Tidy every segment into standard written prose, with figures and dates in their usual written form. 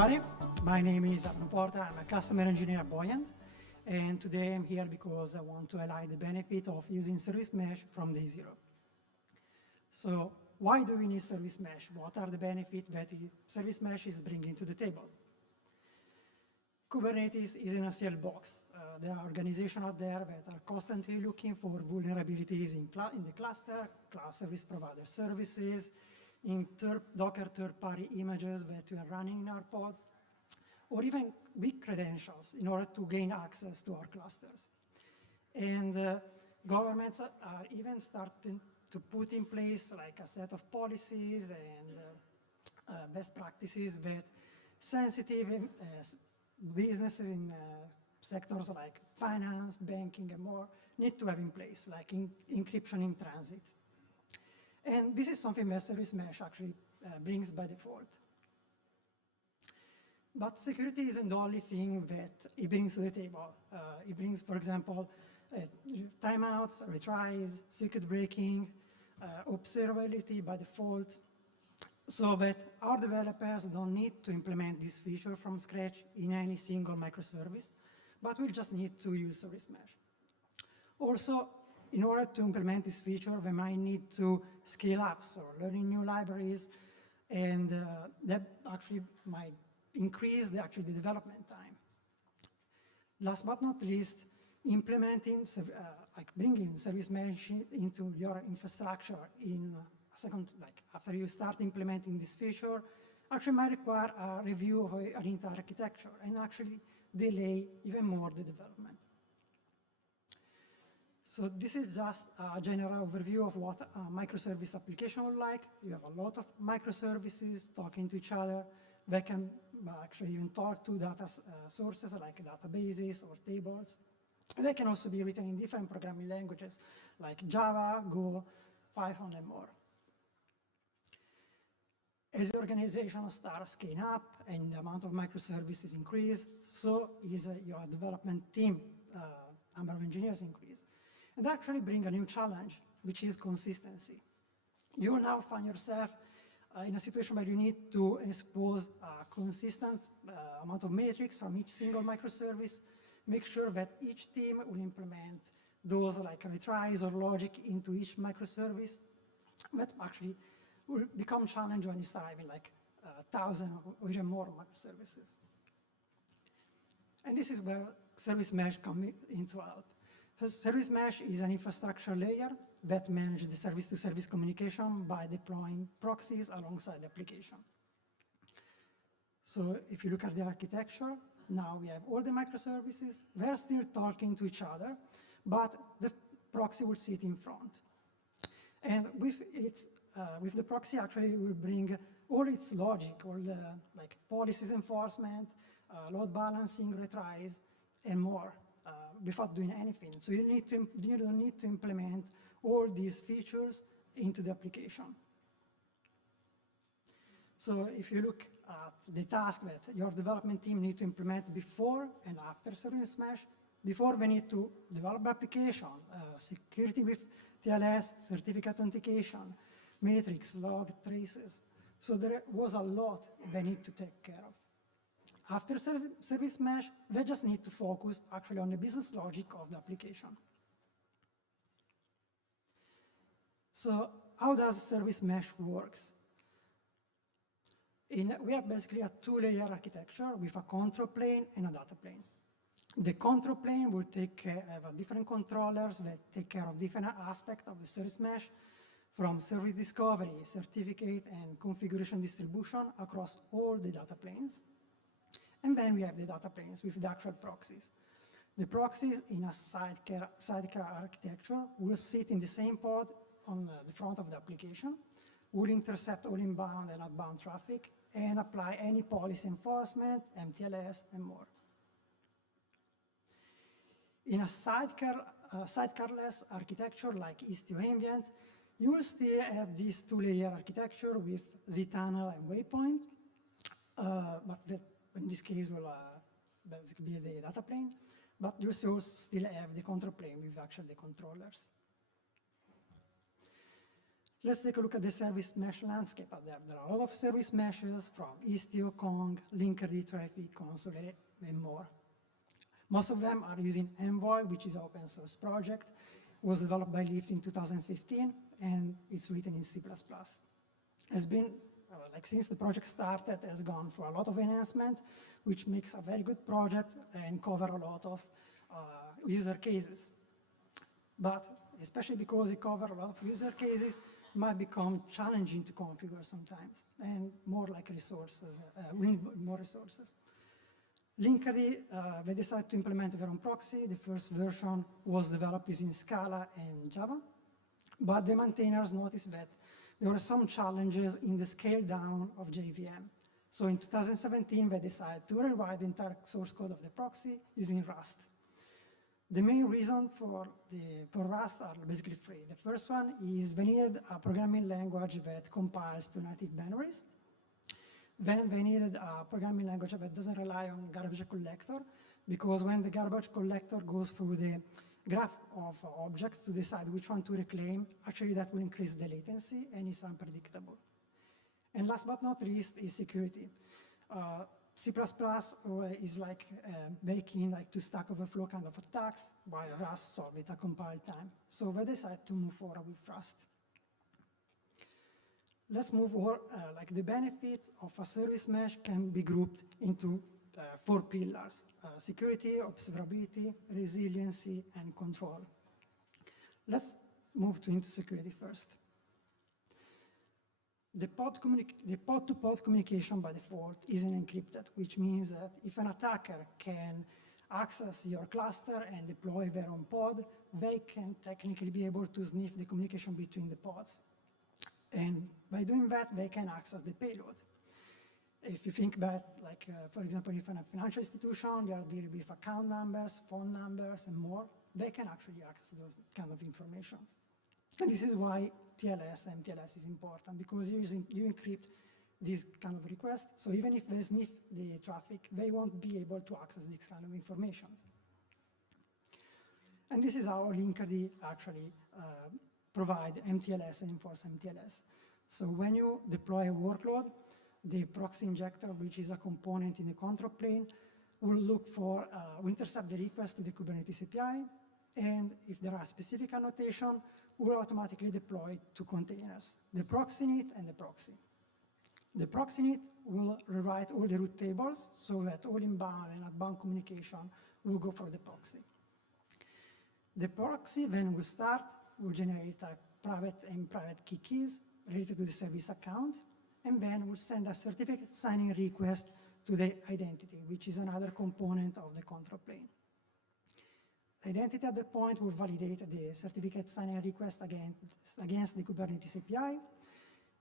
everybody. My name is Porta. I'm a customer engineer at Buoyant. And today I'm here because I want to highlight the benefit of using service mesh from day zero. So why do we need service mesh? What are the benefits that service mesh is bringing to the table? Kubernetes is in a sandbox. There are organizations out there that are constantly looking for vulnerabilities in the cluster, cloud service provider services, in Docker third-party images that we are running in our pods, or even weak credentials in order to gain access to our clusters. And governments are even starting to put in place like a set of policies and best practices that sensitive businesses in sectors like finance, banking, and more need to have in place, like encryption in transit. And this is something that service mesh actually brings by default. But security isn't the only thing that it brings to the table. It brings, for example, timeouts, retries, circuit breaking, observability by default, so that our developers don't need to implement this feature from scratch in any single microservice, but we just need to use service mesh. Also, in order to implement this feature, they might need to scale up, so learning new libraries, and that actually might increase the development time. Last but not least, implementing, bringing service mesh into your infrastructure in a second, after you start implementing this feature, actually might require a review of an entire architecture and actually delay even more the development. So this is just a general overview of what a microservice application would like. You have a lot of microservices talking to each other. They can actually even talk to data sources like databases or tables. They can also be written in different programming languages like Java, Go, Python, and more. As the organization starts scaling up and the amount of microservices increase, so is your development team, number of engineers increase. And actually bring a new challenge, which is consistency. You will now find yourself in a situation where you need to expose a consistent amount of metrics from each single microservice, make sure that each team will implement those like retries or logic into each microservice. That actually will become challenge when you start having like 1,000 or even more microservices. And this is where service mesh comes into help. Service mesh is an infrastructure layer that manages the service-to-service communication by deploying proxies alongside the application. So if you look at the architecture, now we have all the microservices. They're still talking to each other, but the proxy will sit in front. And with the proxy, actually, will bring all its logic, all the like policies enforcement, load balancing, retries, and more. Without doing anything. So you don't need to implement all these features into the application. So if you look at the task that your development team need to implement before and after service mesh, before they need to develop the application, security with TLS, certificate authentication, metrics, log, traces. So there was a lot they need to take care of. After service mesh, they just need to focus actually on the business logic of the application. So how does service mesh works? We have basically a two-layer architecture with a control plane and a data plane. The control plane will have different controllers that take care of different aspects of the service mesh, from service discovery, certificate, and configuration distribution across all the data planes. And then we have the data planes with the actual proxies. The proxies in a sidecar architecture will sit in the same pod on the front of the application, will intercept all inbound and outbound traffic, and apply any policy enforcement, MTLS, and more. In a sidecarless architecture like Istio Ambient, you will still have this two-layer architecture with zTunnel and Waypoint, but in this case will basically be the data plane, but you also still have the control plane with actually the controllers. Let's take a look at the service mesh landscape out there. There are a lot of service meshes from Istio, Kong, Linkerd, Traffic, Console, and more. Most of them are using Envoy, which is an open source project. It was developed by Lyft in 2015, and it's written in C++. Has been, since the project started, has gone through a lot of enhancement, which makes a very good project and cover a lot of user cases. But especially because it covers a lot of user cases, it might become challenging to configure sometimes, and more like resources, we need more resources. Linkerd, they decided to implement their own proxy. The first version was developed using Scala and Java, but the maintainers noticed that there were some challenges in the scale down of JVM. So in 2017, they decided to rewrite the entire source code of the proxy using Rust. The main reason for Rust are basically three. The first one is they needed a programming language that compiles to native binaries. Then they needed a programming language that doesn't rely on garbage collector, because when the garbage collector goes through the graph of objects to decide which one to reclaim, actually that will increase the latency and it's unpredictable. And last but not least is security. C++ is very keen to Stack Overflow kind of attacks, while Rust solve it at compile time. So they decided to move forward with Rust. Let's move over, the benefits of a service mesh can be grouped into 4 pillars: security, observability, resiliency, and control. Let's move into security first. The pod-to-pod communication by default isn't encrypted, which means that if an attacker can access your cluster and deploy their own pod, they can technically be able to sniff the communication between the pods. And by doing that, they can access the payload. If you think about, for example, if in a financial institution, they are dealing with account numbers, phone numbers, and more, they can actually access those kind of information. And this is why TLS and MTLS is important, because you encrypt these kind of requests, so even if they sniff the traffic, they won't be able to access this kind of information. And this is how Linkerd actually provide MTLS and enforce MTLS. So when you deploy a workload, the proxy injector, which is a component in the control plane, will intercept the request to the Kubernetes API, and if there are specific annotation, will automatically deploy 2 containers, the proxy init and the proxy. The proxy init will rewrite all the root tables so that all inbound and outbound communication will go through the proxy. The proxy then will generate a private and private key keys related to the service account, and then will send a certificate signing request to the identity, which is another component of the control plane. The identity at the point will validate the certificate signing request against the Kubernetes API,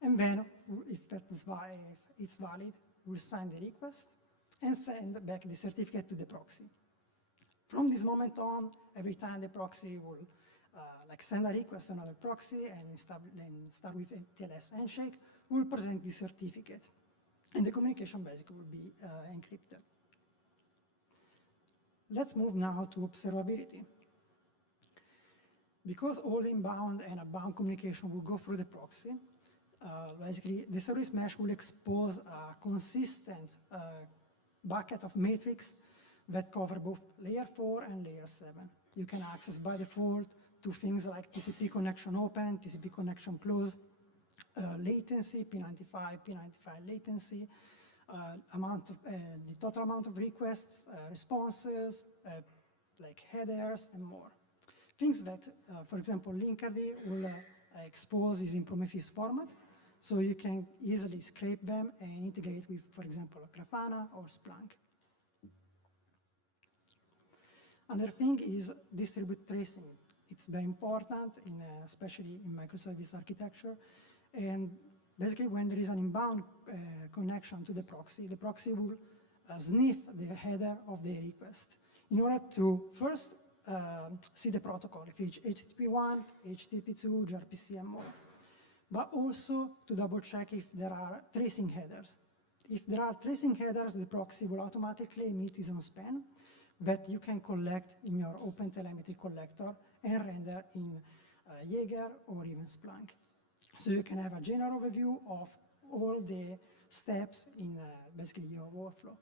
and then, if it's valid, we'll sign the request and send back the certificate to the proxy. From this moment on, every time the proxy will send a request to another proxy and start with a TLS handshake, we'll present the certificate, and the communication basically will be encrypted. Let's move now to observability. Because all inbound and outbound communication will go through the proxy, basically the service mesh will expose a consistent bucket of metrics that cover both layer 4 and layer 7. You can access by default to things like TCP connection open, TCP connection close, latency, P95 latency, the total amount of requests, responses, headers, and more. Things that, for example, Linkerd will expose using Prometheus format, so you can easily scrape them and integrate with, for example, Grafana or Splunk. Another thing is distributed tracing. It's very important, especially in microservice architecture. And basically, when there is an inbound connection to the proxy will sniff the header of the request in order to first see the protocol, if it's HTTP1, HTTP2, gRPC, and more. But also to double check if there are tracing headers. If there are tracing headers, the proxy will automatically emit its own span that you can collect in your OpenTelemetry collector and render in Jaeger or even Splunk. So you can have a general overview of all the steps in basically your workflow.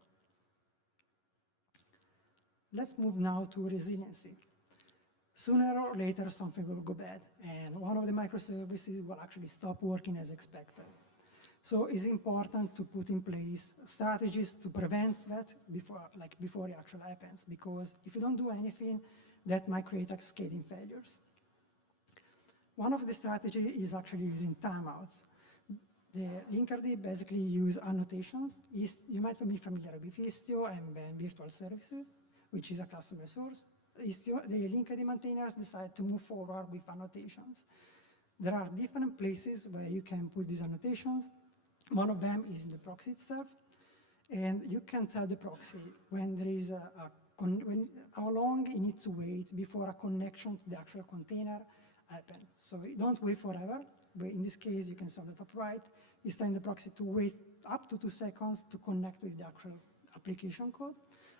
Let's move now to resiliency. Sooner or later, something will go bad, and one of the microservices will actually stop working as expected. So it's important to put in place strategies to prevent that before it actually happens, because if you don't do anything, that might create cascading failures. One of the strategies is actually using timeouts. The Linkerd basically use annotations. You might be familiar with Istio and then virtual services, which is a customer source. Istio, the Linkerd maintainers decide to move forward with annotations. There are different places where you can put these annotations. One of them is in the proxy itself, and you can tell the proxy when there is how long it needs to wait before a connection to the actual container happens. So don't wait forever. But in this case, you can solve the top right. It's telling the proxy to wait up to 2 seconds to connect with the actual application code.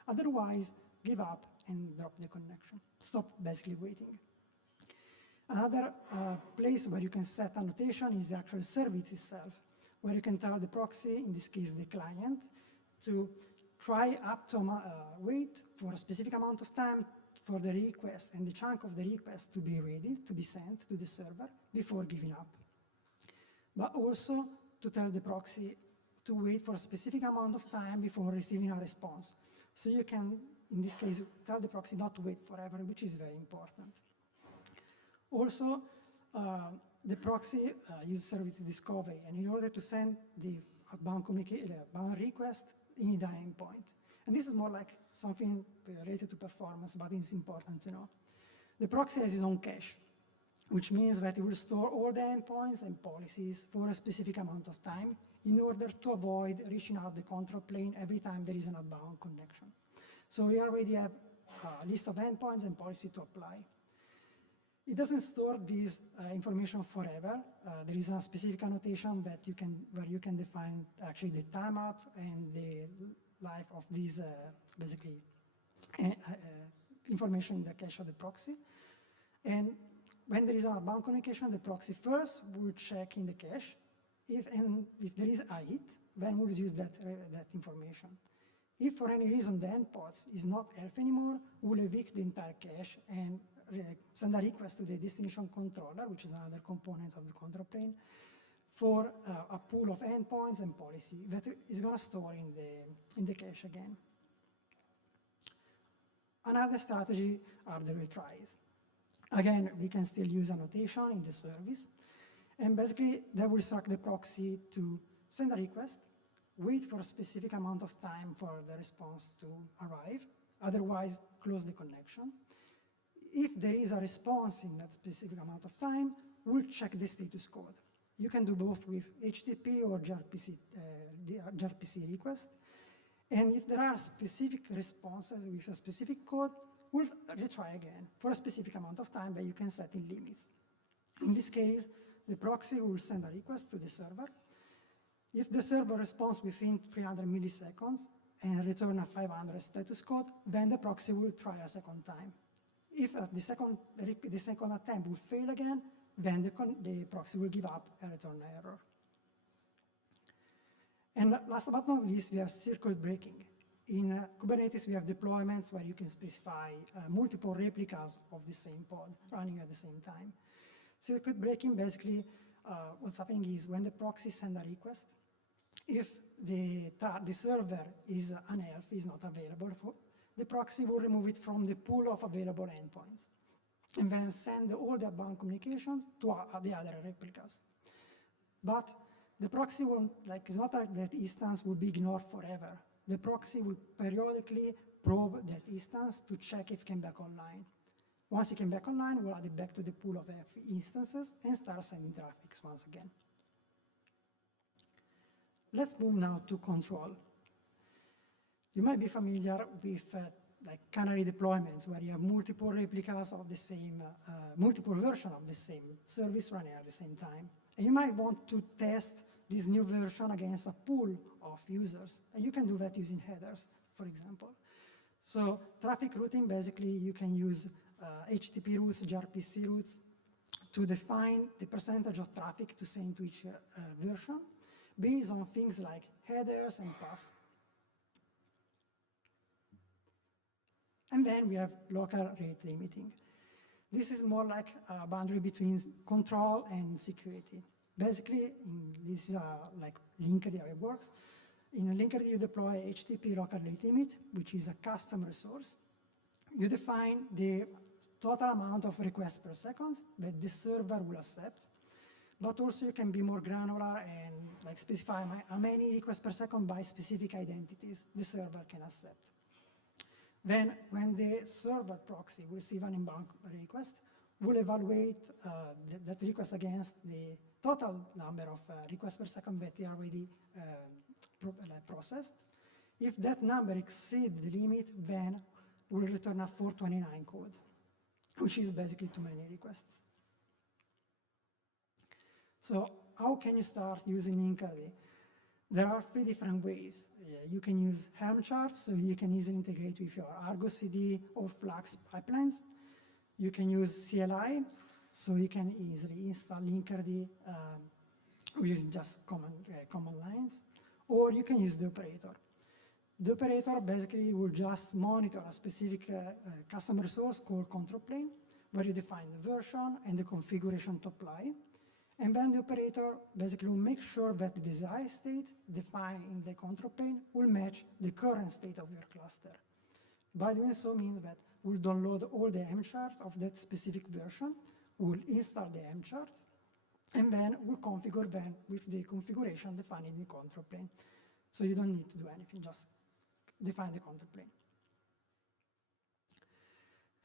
Otherwise, give up and drop the connection. Stop basically waiting. Another place where you can set annotation is the actual service itself, where you can tell the proxy, in this case the client, to try up to wait for a specific amount of time for the request and the chunk of the request to be ready, to be sent to the server before giving up. But also to tell the proxy to wait for a specific amount of time before receiving a response. So you can, in this case, tell the proxy not to wait forever, which is very important. Also, the proxy uses service discovery, and in order to send the outbound request, you need an endpoint. And this is more like something related to performance, but it's important to know. The proxy has its own cache, which means that it will store all the endpoints and policies for a specific amount of time in order to avoid reaching out the control plane every time there is an outbound connection. So we already have a list of endpoints and policy to apply. It doesn't store this information forever. There is a specific annotation that where you can define actually the timeout and the life of these basically information in the cache of the proxy. And when there is an outbound communication, the proxy first will check in the cache. If there is a hit, then we'll use that information. If for any reason the endpoint is not healthy anymore, we'll evict the entire cache and send a request to the destination controller, which is another component of the control plane, for a pool of endpoints and policy that is going to store in the cache again. Another strategy are the retries. Again, we can still use annotation in the service, and basically that will instruct the proxy to send a request, wait for a specific amount of time for the response to arrive, otherwise close the connection. If there is a response in that specific amount of time, we'll check the status code. You can do both with HTTP or gRPC request. And if there are specific responses with a specific code, we'll retry again for a specific amount of time that you can set in limits. In this case, the proxy will send a request to the server. If the server responds within 300 milliseconds and return a 500 status code, then the proxy will try a second time. If the second attempt will fail again, then the proxy will give up and return an error. And last but not least, we have circuit breaking. In Kubernetes, we have deployments where you can specify multiple replicas of the same pod running at the same time. Circuit breaking, basically, what's happening is when the proxy sends a request, if the server is unhealthy, is not available, the proxy will remove it from the pool of available endpoints and then send all the outbound communications to the other replicas. But the proxy won't, it's not like that instance will be ignored forever. The proxy will periodically probe that instance to check if it came back online. Once it came back online, we'll add it back to the pool of instances and start sending traffic once again. Let's move now to control. You might be familiar with canary deployments, where you have multiple replicas of the same, multiple versions of the same service running at the same time. And you might want to test this new version against a pool of users. And you can do that using headers, for example. So traffic routing, basically, you can use HTTP routes, gRPC routes to define the percentage of traffic to send to each version based on things like headers and path. And then we have local rate limiting. This is more like a boundary between control and security. Basically, this is like Linkerd, how it works. In Linkerd, you deploy HTTP local rate limit, which is a custom resource. You define the total amount of requests per second that the server will accept, but also you can be more granular and like specify how many requests per second by specific identities the server can accept. Then, when the server proxy will receive an inbound request, we'll evaluate that request against the total number of requests per second that they are already processed. If that number exceeds the limit, then we'll return a 429 code, which is basically too many requests. So how can you start using Linkerd? There are 3 different ways. You can use Helm charts, so you can easily integrate with your Argo CD or Flux pipelines. You can use CLI, so you can easily install Linkerd using just command lines. Or you can use the operator. The operator basically will just monitor a specific custom resource called control plane, where you define the version and the configuration to apply. And then the operator basically will make sure that the desired state defined in the control plane will match the current state of your cluster. By doing so means that we'll download all the M charts of that specific version, we'll install the M charts, and then we'll configure them with the configuration defined in the control plane. So you don't need to do anything, just define the control plane.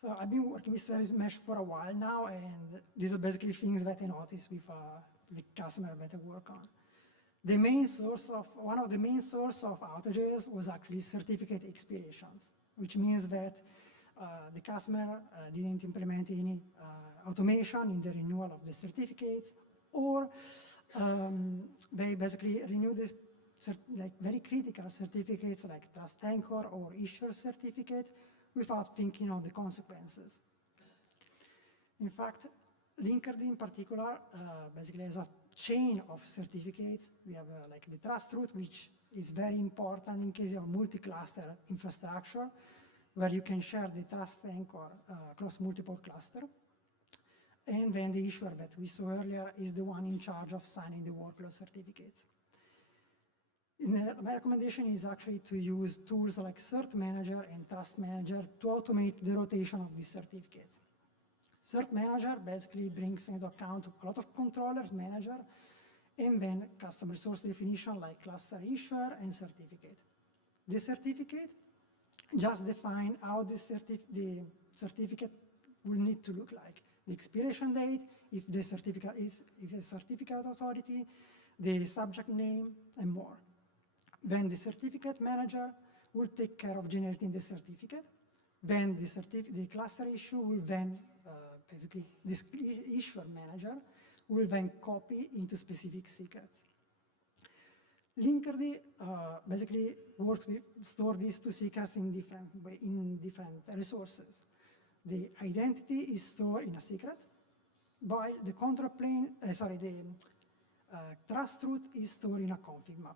So I've been working with service mesh for a while now, and these are basically things that I noticed with the customer that I work on. One of the main source of outages was actually certificate expirations, which means that the customer didn't implement any automation in the renewal of the certificates, or they basically renewed this like very critical certificates like Trust Anchor or Issuer certificate without thinking of the consequences. In fact, Linkerd in particular basically has a chain of certificates. We have like the trust root, which is very important in case you have multi-cluster infrastructure, where you can share the trust anchor across multiple clusters. And then the issuer that we saw earlier is the one in charge of signing the workload certificates. My recommendation is actually to use tools like Cert Manager and Trust Manager to automate the rotation of these certificates. Cert Manager basically brings into account a lot of controllers, manager, and then custom resource definition like cluster issuer and certificate. The certificate just define how the certificate will need to look like. The expiration date, if the certificate is a certificate authority, the subject name, and more. Then the certificate manager will take care of generating the certificate. Then the cluster issue will then, basically, this issuer manager will then copy into specific secrets. Linkerd basically works with store these 2 secrets in different resources. The identity is stored in a secret, while the control plane, trust root is stored in a config map.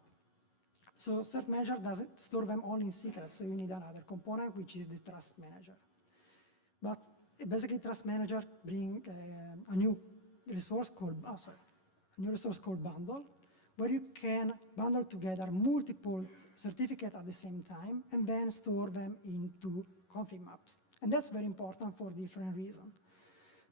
So Cert Manager doesn't store them all in secrets, so you need another component, which is the Trust Manager. But basically, Trust Manager brings a new resource called bundle, where you can bundle together multiple certificates at the same time and then store them into config maps. And that's very important for different reasons.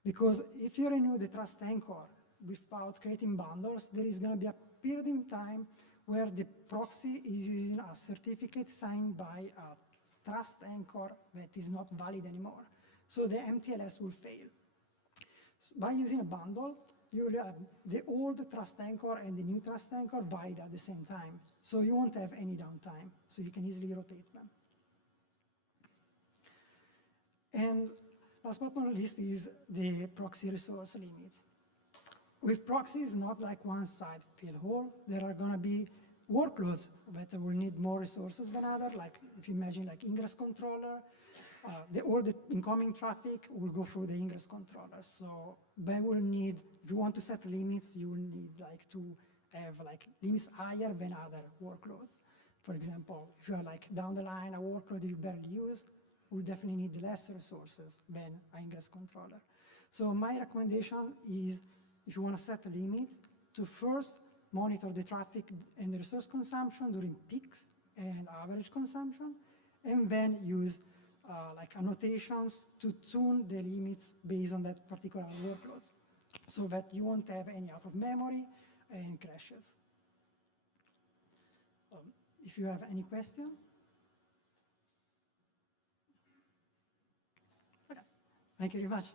Because if you renew the Trust Anchor without creating bundles, there is going to be a period in time where the proxy is using a certificate signed by a Trust Anchor that is not valid anymore. So the MTLS will fail. So by using a bundle, you will have the old Trust Anchor and the new Trust Anchor valid at the same time. So you won't have any downtime. So you can easily rotate them. And last but not least is the proxy resource limits. With proxies, not like one size fits all. There are going to be workloads that will need more resources than others, like if you imagine like ingress controller, all the incoming traffic will go through the ingress controller. So then we'll need, if you want to set limits, you will need like to have like limits higher than other workloads. For example, if you are like down the line, a workload you barely use, we'll definitely need less resources than an ingress controller. So my recommendation is, if you want to set limits, to first monitor the traffic and the resource consumption during peaks and average consumption, and then use like annotations to tune the limits based on that particular workload, so that you won't have any out of memory and crashes. If you have any question? Okay, thank you very much.